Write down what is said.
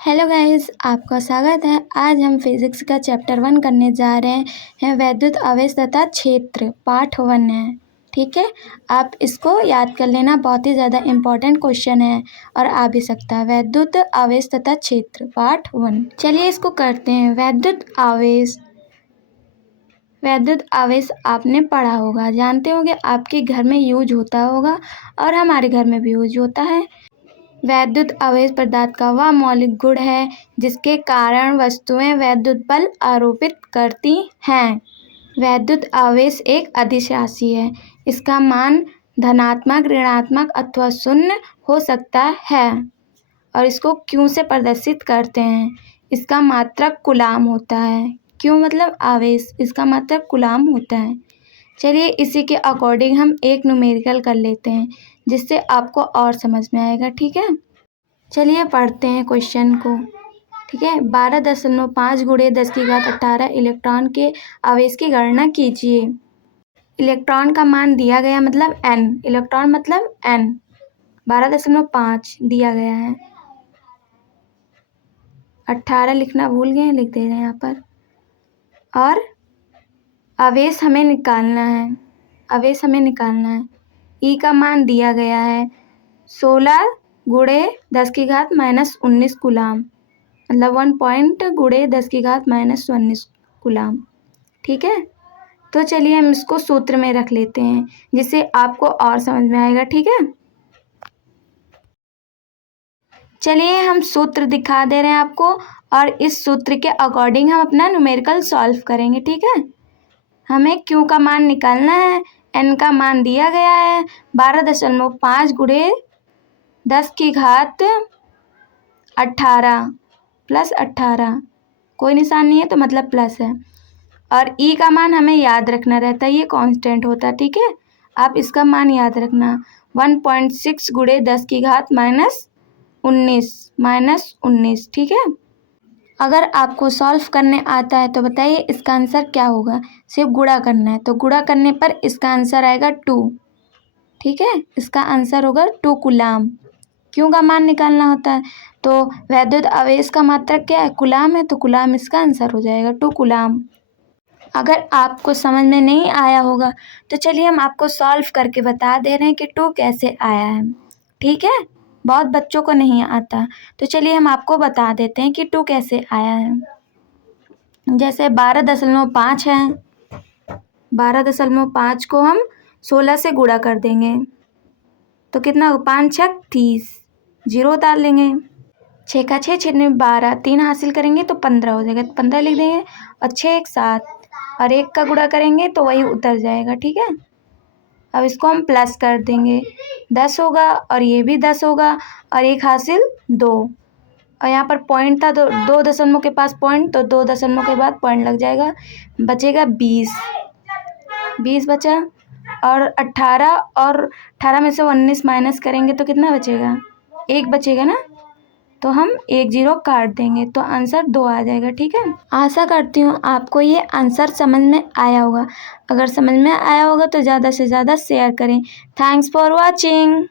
Hello guys, आपका स्वागत है। आज हम फिजिक्स का चैप्टर 1 करने जा रहे हैं। वैद्युत आवेश तथा क्षेत्र पार्ट 1 है। ठीक है, आप इसको याद कर लेना, बहुत ही ज़्यादा इम्पोर्टेंट क्वेश्चन है और आ भी सकता है। वैद्युत आवेश तथा क्षेत्र पार्ट 1। चलिए इसको करते हैं। वैद्युत आवेश आपने पढ़ा होगा, जानते होंगे, आपके घर में यूज होता होगा और हमारे घर में भी यूज होता है। वैद्युत आवेश पदार्थ का वह मौलिक गुण है जिसके कारण वस्तुएं वैद्युत बल आरोपित करती हैं। वैद्युत आवेश एक अदिश राशि है। इसका मान धनात्मक, ऋणात्मक अथवा शून्य हो सकता है और इसको क्यू से प्रदर्शित करते हैं। इसका मात्रक कूलाम होता है। क्यू मतलब आवेश, इसका मात्रक कूलाम होता है। चलिए इसी के अकॉर्डिंग हम एक न्यूमेरिकल कर लेते हैं जिससे आपको और समझ में आएगा। ठीक है, चलिए पढ़ते हैं क्वेश्चन को। ठीक है, 12.5 × 10⁻18 इलेक्ट्रॉन के आवेश की गणना कीजिए। इलेक्ट्रॉन का मान दिया गया, मतलब n, इलेक्ट्रॉन मतलब n 12.5 दिया गया है। 18 लिखना भूल गए, लिख दे रहे हैं यहाँ पर। और आवेश हमें निकालना है। ई का मान दिया गया है 16 × 10⁻−19 कूलाम, मतलब 1 पॉइंट × 10⁻−19 कूलाम। ठीक है, तो चलिए हम इसको सूत्र में रख लेते हैं जिससे आपको और समझ में आएगा। ठीक है, चलिए हम सूत्र दिखा दे रहे हैं आपको और इस सूत्र के अकॉर्डिंग हम अपना न्यूमेरिकल सॉल्व करेंगे। ठीक है, हमें Q का मान निकालना है। N का मान दिया गया है 12.5 × 10⁻18 प्लस 18, कोई निशान नहीं है तो मतलब प्लस है। और E का मान हमें याद रखना रहता है, ये कांस्टेंट होता है। ठीक है, आप इसका मान याद रखना 1.6 × 10⁻−19। ठीक है, अगर आपको सॉल्व करने आता है तो बताइए इसका आंसर क्या होगा। सिर्फ गुणा करना है, तो गुणा करने पर इसका आंसर आएगा 2। ठीक है, इसका आंसर होगा 2 कूलाम। क्यों का मान निकालना होता है, तो वैद्युत आवेश का मात्रक क्या है, कूलाम है, तो कूलाम इसका आंसर हो जाएगा 2 कूलाम। अगर आपको समझ में नहीं आया होगा तो चलिए हम आपको सॉल्व करके बता दे रहे हैं कि 2 कैसे आया है। ठीक है, बहुत बच्चों को नहीं आता, तो चलिए हम आपको बता देते हैं कि 2 कैसे आया है। जैसे 12.5 है, 12.5 को हम 16 से गुणा कर देंगे तो कितना होगा, 5 × 6 = 30, 0 उतार लेंगे। 6 का 6 = 12, 3 हासिल करेंगे तो 15 हो जाएगा, 15 लिख देंगे। और 6 × 1 = 7 और 1 का गुणा करेंगे तो वही उतर जाएगा। ठीक है, अब इसको हम प्लस कर देंगे, 10 होगा और ये भी 10 होगा और 1 हासिल 2, और यहाँ पर पॉइंट था, 2 दशमलव के पास पॉइंट, तो 2 दशमलव के बाद पॉइंट लग जाएगा, बचेगा 20 बचा। और 18 में से 19 माइनस करेंगे तो कितना बचेगा, 1 बचेगा ना, तो हम 1 0 काट देंगे तो आंसर 2 आ जाएगा। ठीक है, आशा करती हूँ आपको ये आंसर समझ में आया होगा। अगर समझ में आया होगा तो ज़्यादा से ज़्यादा शेयर करें। Thanks for watching.